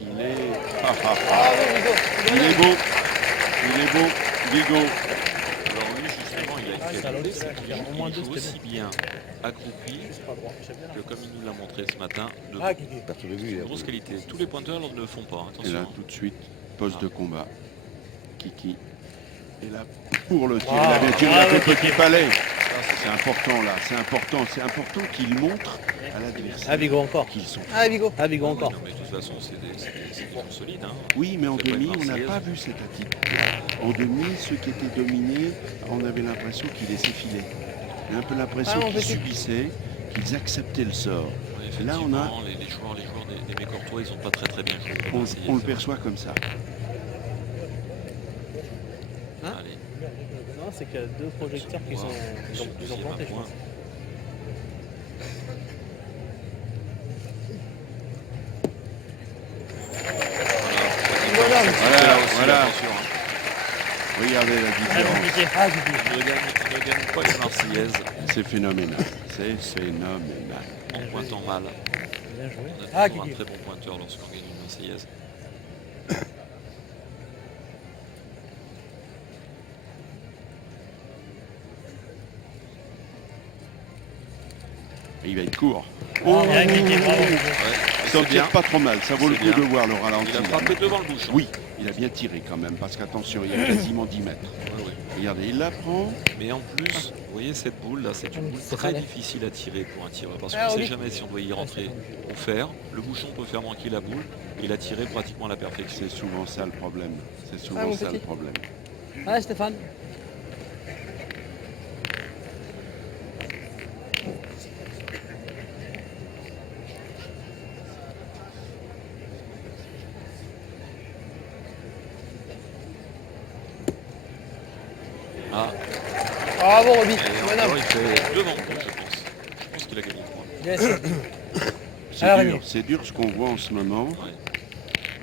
Il est... Ah, ah, ah. Bravo, Vigo. Il est beau. Il est beau. Vigo. Alors lui, justement, il a Ah, une ça l'autre, qualité, c'est c'est qu'il y a au moins qu'il deux, joue c'était aussi bien accroupi Pas droit. J'aime bien. que comme il nous l'a montré ce matin. De Ah, Kiki. Perte de vue, une grosse qualité. Tous les pointeurs ne le font pas. Et Attention. là, hein. tout de suite, poste de combat. Kiki. Et là, pour le tir, Bravo, il a bien tiré, il a bravo, fait petit Kiki. palais. C'est important là, c'est important qu'il montre à l'adversaire Ah, Vigo encore. qu'ils sont. Allez, Vigo. Ah, Vigo encore. Non, mais de toute façon, c'est des noms solides. Hein. Oui, mais en C'est pas demi, une on n'a Marseillaise. pas vu cette attitude. En demi, ceux qui étaient dominés, on avait l'impression qu'ils laissaient filer. On a un peu l'impression Ah, mon qu'ils petit. subissaient, qu'ils acceptaient le sort. Ouais, Là, on a, effectivement, les joueurs des Mécourtois, ils n'ont pas très bien joué. on le perçoit comme ça. Allez, Non, c'est qu'il y a deux projecteurs qui ils ont planté, je pense. Voilà. Regardez la différence. Ah, Kiki. Il ne gagne pas une Marseillaise C'est phénoménal. C'est phénoménal. en pointant mal. Bien joué. On a Ah, toujours un Kiki. très bon pointeur lorsqu'on gagne une Marseillaise. Et il va être court. Bien, Kiki, bravo. Ouais, Il s'en c'est bien. tire pas trop mal. Ça vaut le C'est coup de bien. voir le ralenti. Il a là. frappé devant le bouchon. Oui, il a bien tiré quand même, parce qu'attention, il y a quasiment 10 mètres. Ouais, ouais. Regardez, il la prend. Mais en plus, vous voyez cette boule là, c'est une boule très difficile à tirer pour un tireur parce qu'on Ah, ne sait oui. jamais si on doit y rentrer ou faire. Le bouchon peut faire manquer la boule et il a tiré pratiquement à la perfection. C'est souvent ça le problème. C'est souvent Ah, mon ça petit. le problème. Allez, Stéphane. Ah, Bravo, Roby. et Bonhomme. encore, il fait devant le but, je pense. Je pense qu'il a gagné le point. Yes. C'est dur ce qu'on voit en ce moment. Ouais.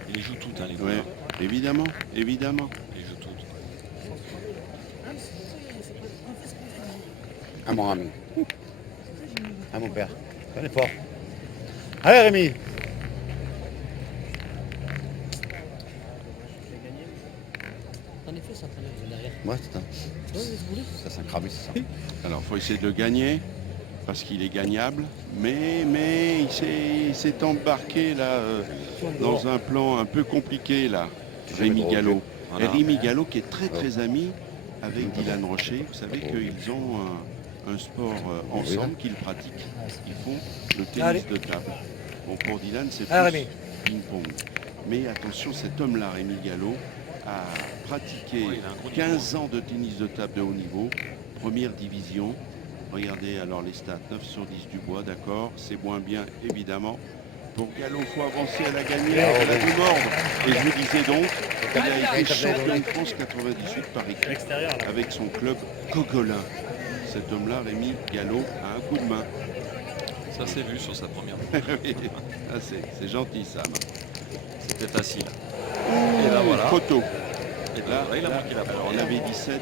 Il les joue toutes, hein, les Ouais, joueurs. évidemment, évidemment. Il les joue toutes. À mon ami. À mon père. On est fort. Allez Rémi. En effet, ça traîne derrière. Ouais, c'est ça. Ça s'est cramé, c'est ça. Alors, il faut essayer de le gagner, parce qu'il est gagnable. Mais il s'est embarqué là dans un plan un peu compliqué là. Rémi Gallo. Voilà. Et Rémi Gallo qui est très ami avec Dylan Rocher. Vous savez qu'ils ont un sport ensemble qu'ils pratiquent. Ils font le tennis Allez. de table. Bon, pour Dylan, c'est Allez, plus ping-pong. Mais attention, cet homme-là, Rémi Gallo, a pratiqué Ouais, il a un gros niveau. 15 ans de tennis de table de haut niveau, première division. Regardez alors les stats, 9 sur 10 du bois, d'accord. C'est moins bien, évidemment. Pour Gallo, il faut avancer à la gagnée, elle a dû mordre. Et je vous disais donc, il a été champion de France 98 par équipe L'extérieur, là. avec son club Cogolin. Cet homme-là, Rémi Gallo, a un coup de main. Ça s'est vu sur sa première boule. Ah, c'est gentil, Sam. C'était facile. Et là voilà. Photo. Et Là, là, il a manqué la alors, on première. avait 17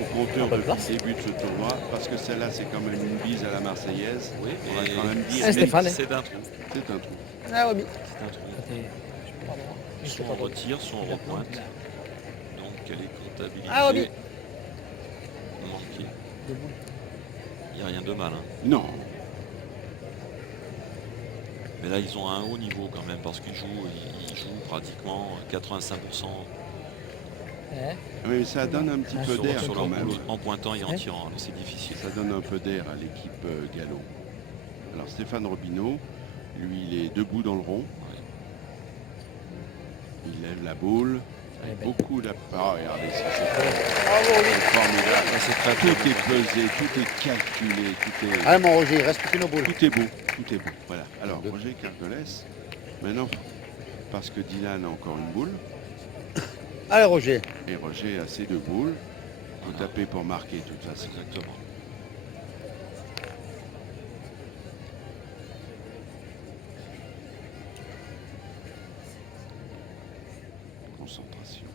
au compteur depuis le début de ce tournoi, parce que celle-là, c'est quand même une bise à la Marseillaise. Oui, On va et quand même dire Ah, Stéphane. c'est d'un trou. c'est un trou. Ah, Roby. C'est un trou. Soit on retire, soit on repointe. Donc elle est comptabilisée. Ah, Roby. Manquée. Il n'y a rien de mal. Hein. Non, Mais là, ils ont un haut niveau quand même parce qu'ils jouent pratiquement 85% mais ça donne un petit peu d'air sur quand leur même. boule en pointant et en tirant. Alors c'est difficile. Ça donne un peu d'air à l'équipe Gallo. Alors Stéphane Robineau, lui, il est debout dans le rond. Il lève la boule. Beaucoup la... Ah, regardez, c'est formidable. Là, c'est très Tout est pesé, tout est calculé, tout est... Allez mon Roger, reste plus nos boules. Tout est beau, tout est beau. Voilà. Alors, Roger Carcolès, maintenant, parce que Dylan a encore une boule, Allez Roger. et Roger a ses deux boules, il faut taper pour marquer, de toute façon. Exactement. Concentration.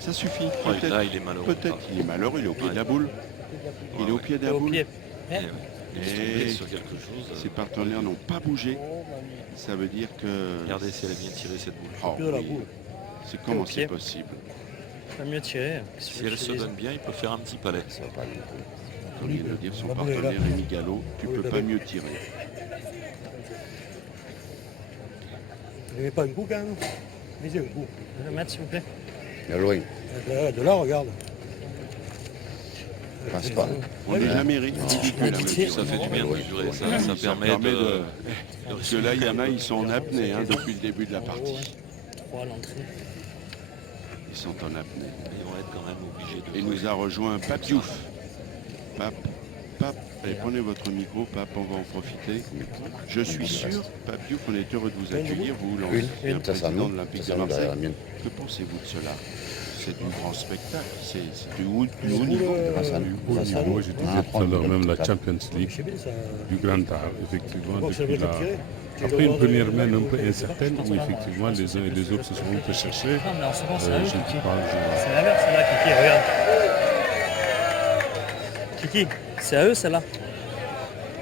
Ça suffit. Ouais, Peut-être, là, il est malheureux. peut-être il est malheureux, il est au pied de la boule. Il est au pied de la Au boule. pied. Eh ouais. Il est tombé Et sur quelque chose. ses partenaires n'ont pas bougé. Ça veut dire que... Regardez si elle a bien tiré cette boule. Oh, Plus de la oui. boule. C'est comment Au c'est pied. possible? Pas mieux tiré. Si elle se donne bien, il peut faire un petit palais. comme vient de le dire son partenaire Rémi Gallo, tu ne peux pas mieux tirer. Il n'y avait pas un coup quand même. Visez un coup. Le mettre, s'il vous plaît. Il est loin. De là, regarde. Passe pas. On n'est jamais ridicule à mesurer. Ça fait du bien de mesurer, ça permet de... Parce que là, il y en a, ils sont en apnée depuis le début de la partie. 3 à l'entrée. Ils sont en apnée. Ils vont être quand même obligés de... Et nous a rejoint Pape Diouf. Pape, allez, prenez votre micro, Pape, on va en profiter. Je suis sûr, Pape Diouf, on est heureux de vous accueillir, vous, l'ancien président de l'Olympique de Marseille. Que pensez-vous de cela? C'est du grand spectacle, c'est du haut niveau. Moi, je disais tout à l'heure même la Champions League, du grand art, effectivement, depuis après une première main un peu incertaine, où effectivement les uns et les autres se sont un peu cherchés. Non, mais en ce moment, c'est l'inverse, là, Kiki, regarde. Kiki, c'est à eux, celle-là.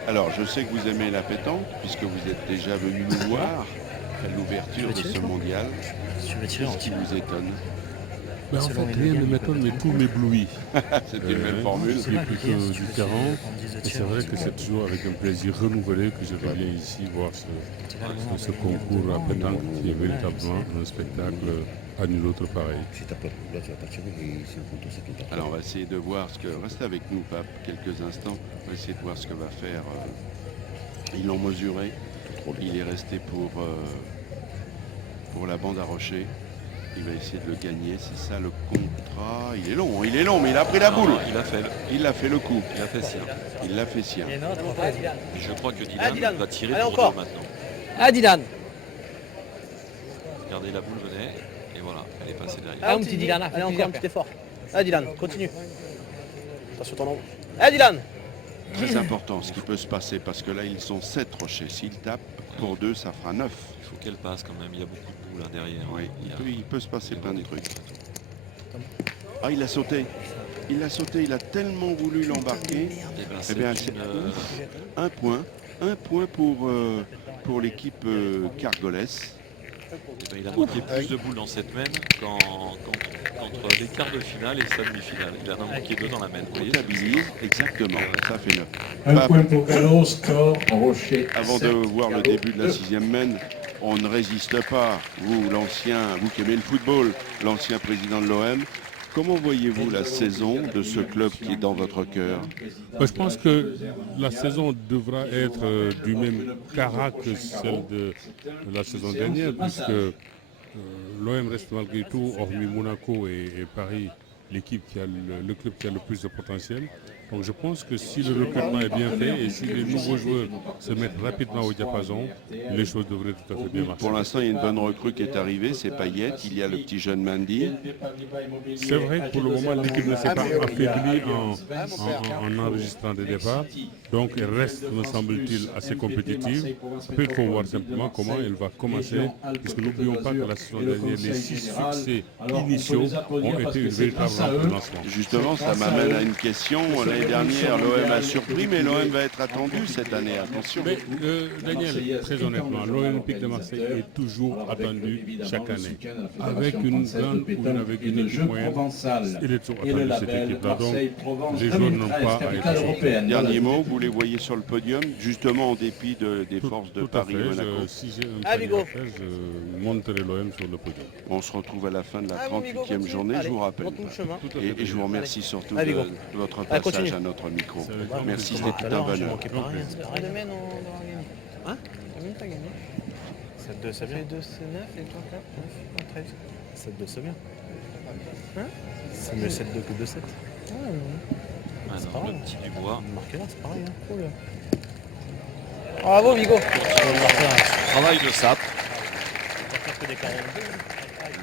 Alors, je sais que vous aimez la pétanque, puisque vous êtes déjà venu nous voir à l'ouverture de ce mondial. Qu'est-ce qui vous étonne? Ben en fait, rien ne m'étonne, mais tout m'éblouit. C'est une belle formule. C'est plutôt différent. Et c'est vrai que c'est toujours avec un plaisir renouvelé que je reviens ici voir ce concours à pétanque qui est véritablement un spectacle à nul autre pareil. Alors on va essayer de voir ce que... Restez avec nous, Pape, quelques instants. On va essayer de voir ce que va faire... Ils l'ont mesuré. Il est resté pour la bande à rocher. Il va essayer de le gagner, c'est ça le contrat. Il est long, mais il a pris la boule. Il a fait le coup. Il a fait sien. Il l'a fait sien. Et je crois que Dylan va tirer allez, pour encore. deux maintenant. Ah, Dylan. Regardez, la boule venait, et voilà, elle est passée derrière. Ah, mon petit Dylan, allez, encore un petit effort. Ah, Dylan, continue. Attention ton ombre. Ah, Dylan. Très important ce qui peut se passer, parce que là, ils sont 7 rochers. S'il tape, pour 2, ça fera 9. Il faut qu'elle passe quand même, il y a beaucoup de boules derrière. Oui, il peut se passer plein de trucs. Ah, il a sauté. Il a sauté, il a tellement voulu l'embarquer. Eh bien, c'est un point pour l'équipe Cargolès. Eh ben, il a montré plus de boules dans cette main qu'entre les quarts de finale et sa demi-finale. Il en a manqué 2 dans la main. Vous voyez, Comptabilise, exactement, ça fait 9. Un point pour Gallo, score Rocher. Avant de voir le début de la 6e main, on ne résiste pas. Vous qui aimez le football, l'ancien président de l'OM, comment voyez-vous la saison de ce club qui est dans votre cœur? Je pense que la saison devra être du même cara que celle de la saison dernière, puisque l'OM reste malgré tout, hormis Monaco et Paris, l'équipe le club qui a le plus de potentiel. Donc je pense que si le recrutement est bien fait et si les nouveaux joueurs se mettent rapidement au diapason, les choses devraient tout à fait bien marcher. Pour l'instant, il y a une bonne recrue qui est arrivée, c'est Payet, il y a le petit jeune Mendy. C'est vrai que pour le moment, l'équipe ne s'est pas affaiblie en enregistrant des départs. Donc elle reste, me semble-t-il, assez compétitive. Après, il faut voir simplement comment elle va commencer, puisque n'oublions pas que la saison dernière, les 6 succès initiaux ont été une véritable rampe de lancement. Justement, ça m'amène à une question. L'année dernière, l'OM a surpris, mais l'OM va être attendu cette année. Attention. Mais, Daniel, très honnêtement, l'Olympique de Marseille est toujours attendu chaque année. Avec une grande ou avec une équipe moyenne, il est toujours attendu cette équipe-là. Donc, les joueurs n'ont pas à être surpris. Dernier mot, vous les voyez sur le podium, justement en dépit des forces de Paris et Monaco. Si j'ai un pari à faire, je monterai l'OM sur le podium. On se retrouve à la fin de la 38e journée, je vous rappelle. Et je vous remercie surtout de votre passage à notre micro. Merci, c'était un bonheur. Hein? Combien t'as gagné? 7-2, c'est bien. 2, c'est 9 et toi 4, 9, 13. 7-2, c'est bien. Hein? C'est mieux 7-2 que 2-7. C'est pareil. Le petit Dubois. Marqué là, c'est pareil. Hein. Cool. Bravo, Vigo. Travail de Sap.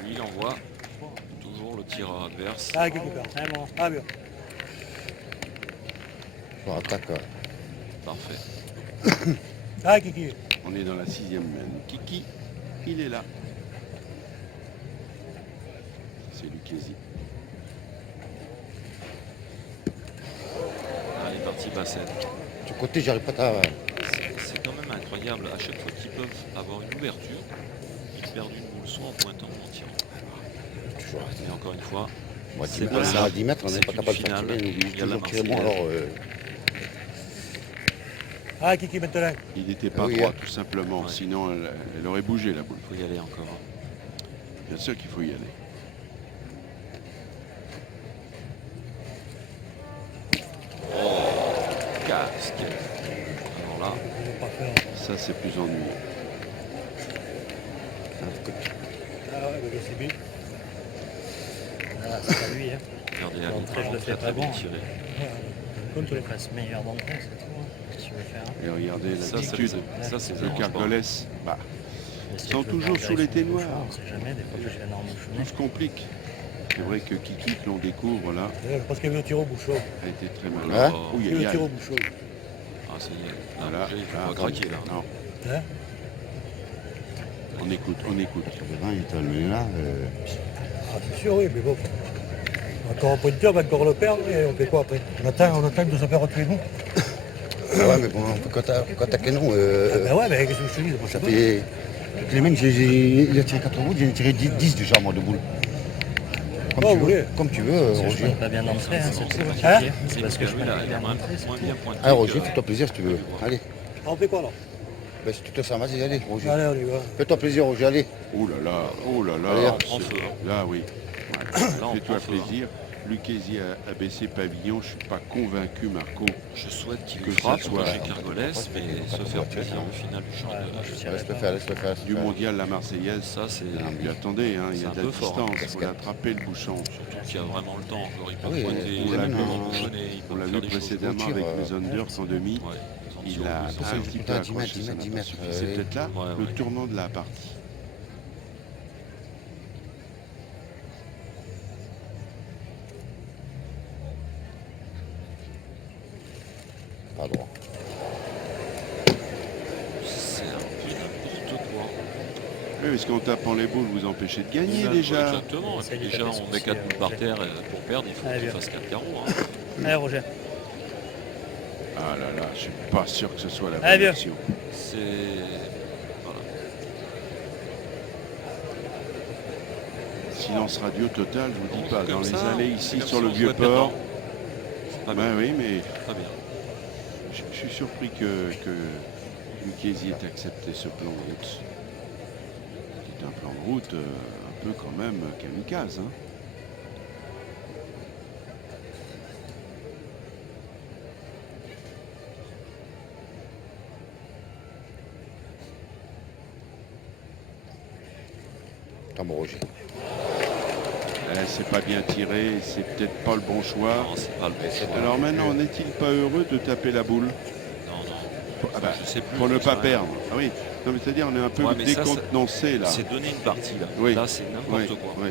Lui, il envoie toujours le tireur adverse. Ah, quelque part. Ah, bien. Pour attaque. Parfait. Ah, Kiki. On est dans la 6e main. Kiki, il est là. C'est Lucchesi. Allez, parti Bassett. Du côté, j'arrive pas à... C'est quand même incroyable. À chaque fois qu'ils peuvent avoir une ouverture, ils perdent une boule soit en pointant ou en tirant. Et encore une fois, c'est pas ça à 10 mètres, on n'est pas capable de finale. faire tirer. Toujours tirer bon, alors Ah, Kiki maintenant. Il n'était pas Oui, droit, hein. tout simplement. Sinon, elle aurait bougé, la boule. Il faut y aller encore. Bien sûr qu'il faut y aller. Casquette. Alors là, ça c'est plus ennuyeux. Ah ouais, mais c'est bien. Ah, c'est pas lui, hein. regardez, L'entrée, je le fais pas très bien bon. tiré. Comme tu le fasses meilleur d'entrée, c'est tout. Qu'est-ce que tu veux faire? Et regardez Ça, l'attitude. ça, c'est Le Cargolès, bah, sont toujours sous les ténoirs. On sait jamais, des fois que je viens en bouchonner. Tout se complique. C'est vrai que Kiki, que l'on découvre là, Parce qu'il veut tirer au bouchon. a été très Hein malin. Oui, Il veut tirer au bouchon. Ah, ça y est. Là, Voilà. Roger, il faut Ah, pas craquer là. Non, Hein? on écoute, on écoute. Devant, il est amené là. Ah, c'est sûr, oui, mais bon. Encore un pointeur, on va encore le perdre, et on fait quoi après? On attend de se faire tuer nous. Ah ouais, mais bon, quand t'as canon, Ah ben ouais, mais qu'est-ce que je te dis? ça fait... Clément, il a tiré 4 boules, j'ai tiré 10 déjà, moi, de boules. Comme tu veux, Je Roger. ne pas bien d'entrée, hein, c'est tout. Hein? C'est parce que je lui, là, il bien est moins d'entrée. bien pointé. Ah, Roger, fais-toi plaisir si tu veux. Allez. Ah, on fait quoi là? Ben, si tu te sens, vas-y, allez, Roger. Allez, on y va. Fais-toi plaisir, Roger, allez. Oh là là, oh là Allez, là. hop. On prend feu. Là, oui. Ouais. Là, on Fais-toi prend feu, plaisir. Lucchesi a baissé pavillon. Je ne suis pas convaincu, Marco. Je souhaite qu'il Que frappe ça soit- Roger Cargolès, mais se faire plaisir au final du champ de... Laisse-le faire, laisse-le faire. Du mondial, la Marseillaise, Ça, c'est... ah, mais attendez, hein, il y C'est a un de la peu fort, hein, distance. Il parce faut que- l'attraper, le bouchon. Surtout qu'il y a vraiment le temps encore. Il peut Ah oui, pointer, on il l'a peut vu, bouchonner, il On peut l'a faire vu des choses. précédemment Au tir, avec les Unders en demi. Ouais, les Il a entours, un petit peu 10 mètres, accroché, ça n'a 10 pas mètres, suffi. C'est peut-être là Ouais, le ouais. tournant de la partie. Pas droit. C'est un peu n'importe quoi. Oui, parce qu'en tapant les boules, vous empêchez de gagner Exact- déjà. Exactement. Et puis déjà, on met 4 boules par terre pour perdre. Il faut Allez, qu'il bien. fasse 4 carreaux. Hein. Allez, Roger. Ah là là, je suis pas sûr que ce soit la Allez, bonne viens. action. C'est... Voilà. Silence radio total, je vous dis pas. Dans Comme les ça, allées ici comme sur ça, le on vieux jouait port. perdant. C'est pas Ben bien. oui, mais Très bien. je suis surpris que Lucchesi ait accepté ce plan de route. C'est un plan de route un peu quand même kamikaze. Hein. Attends, mon Roger. C'est pas bien tiré, c'est peut-être pas le bon choix. Non, c'est pas le bon choix. Alors maintenant, n'est-il pas heureux de taper la boule? Non, non. Ah bah, Je sais plus, pour ne je pas sais perdre. Ah oui, non, mais c'est-à-dire on est un peu Ouais, mais ça, décontenancé là. C'est donner une partie là. Oui. Là, c'est n'importe Oui, quoi. oui.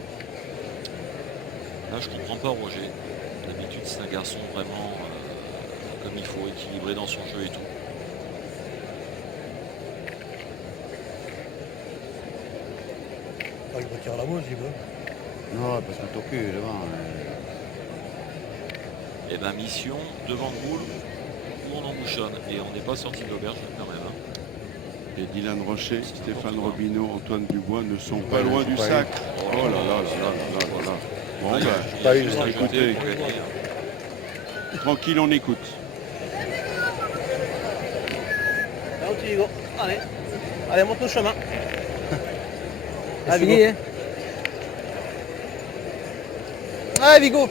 Là, je comprends pas Roger. D'habitude, c'est un garçon vraiment comme il faut, équilibré dans son jeu et tout. Ah, il va tirer la boule, s'il veut. Non, parce que ton cul est devant. Et ben mission, devant le boule, où on embouchonne. Et on n'est pas sorti de l'auberge quand même. Hein. Et Dylan Rocher, Stéphane Robineau, Antoine Dubois ne sont pas Ouais, loin ils du sont pas sac. Oh là là là là là là. Bon, Là, il y a- bah, il y a pas juste une, à écoutez. ajouter pour gagner, hein. tranquille, on écoute. Là où tu y vas. Allez. Allez, monte le chemin. Allez, Vigui, hein. Allez, Vigo.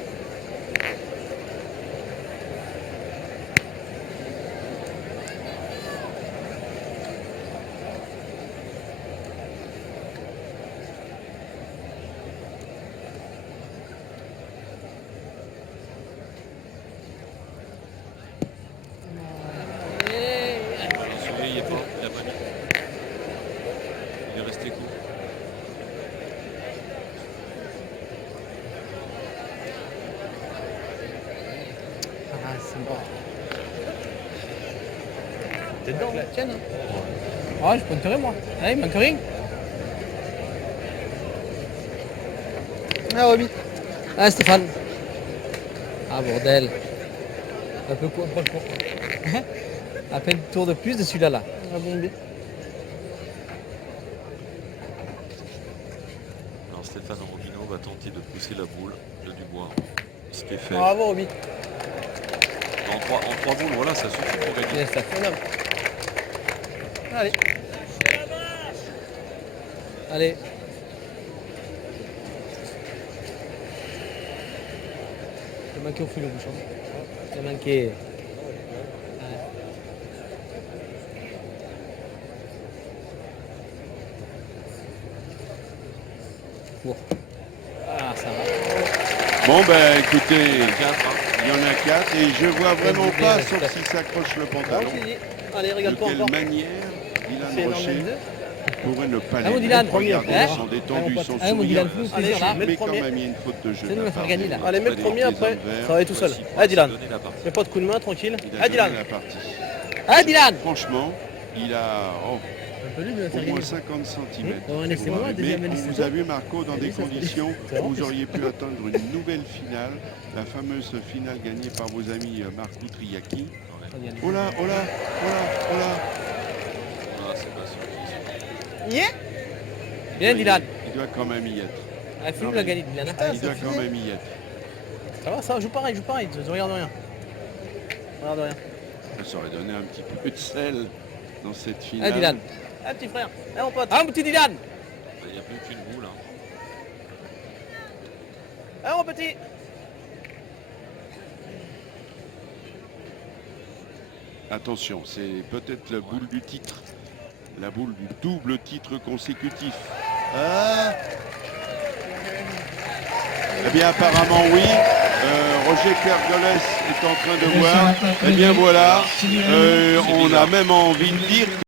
Celui-là, il est pas, il a pas mis. Il est resté court. Ah, c'est bon. T'es dedans, la tienne, hein. Ouais, je pointerai, moi. Allez, il manque rien. Ah, Roby. Ah, Stéphane. Ah, bordel. Un peu quoi, pas le court. À peine tour de plus de celui-là, là. Ah, bon, bien. Alors Stéphane Robineau va tenter de pousser la boule de Dubois. Ce qui est fait. Bravo, Roby. En trois boules, voilà, ça suffit pour gagner. Yes, ça fait un homme. Allez. Allez. Il a manqué au fil au bouchon. Il a manqué. Bon. Ah, ça va. Bon, ben écoutez, il y en a 4 et je vois vraiment pas, sauf s'il s'accroche le pantalon, Allez, de regarde-toi quelle encore. manière Dylan Rocher pourrait ne pas Ah, mon l'aider. Dylan, Regardez, hein ils sont détendus, ils sont Ah, mon Dylan, souriants. fais plaisir, là. Mais quand même, il y a une faute de jeu. C'est nous, on va faire gagner, là. Allez, mets le premier, après, ça va aller tout seul. Allez, Dylan. Fais pas de coup de main, tranquille. Allez, Dylan. La partie. Allez, Dylan. Franchement, il a au moins 50 cm. Mais on vous a vu, Marco, dans des conditions où vous auriez pu atteindre une nouvelle finale, la fameuse finale gagnée par vos amis Marco Triaki. Oh là, oh là, oh là, oh là. Ah, c'est pas sûr. Yeah. Bien, Dylan. Il doit quand même y être. Ah, Philippe l'a gagné, Dylan. Il doit quand même y être. Ça va, ça joue pareil, je regarde rien. Regarde rien. Ça aurait donné un petit peu de sel dans cette finale. Allez, Dylan. Ah, petit frère. Allez, mon pote. Ah, mon petit Dylan. Il n'y a plus qu'une boule. Hein. Allez, mon petit. Attention, c'est peut-être la boule du titre. La boule du double titre consécutif. Ah. Eh bien, apparemment, oui. Roger Pergolès est en train de voir. Eh bien, voilà. On a même envie de dire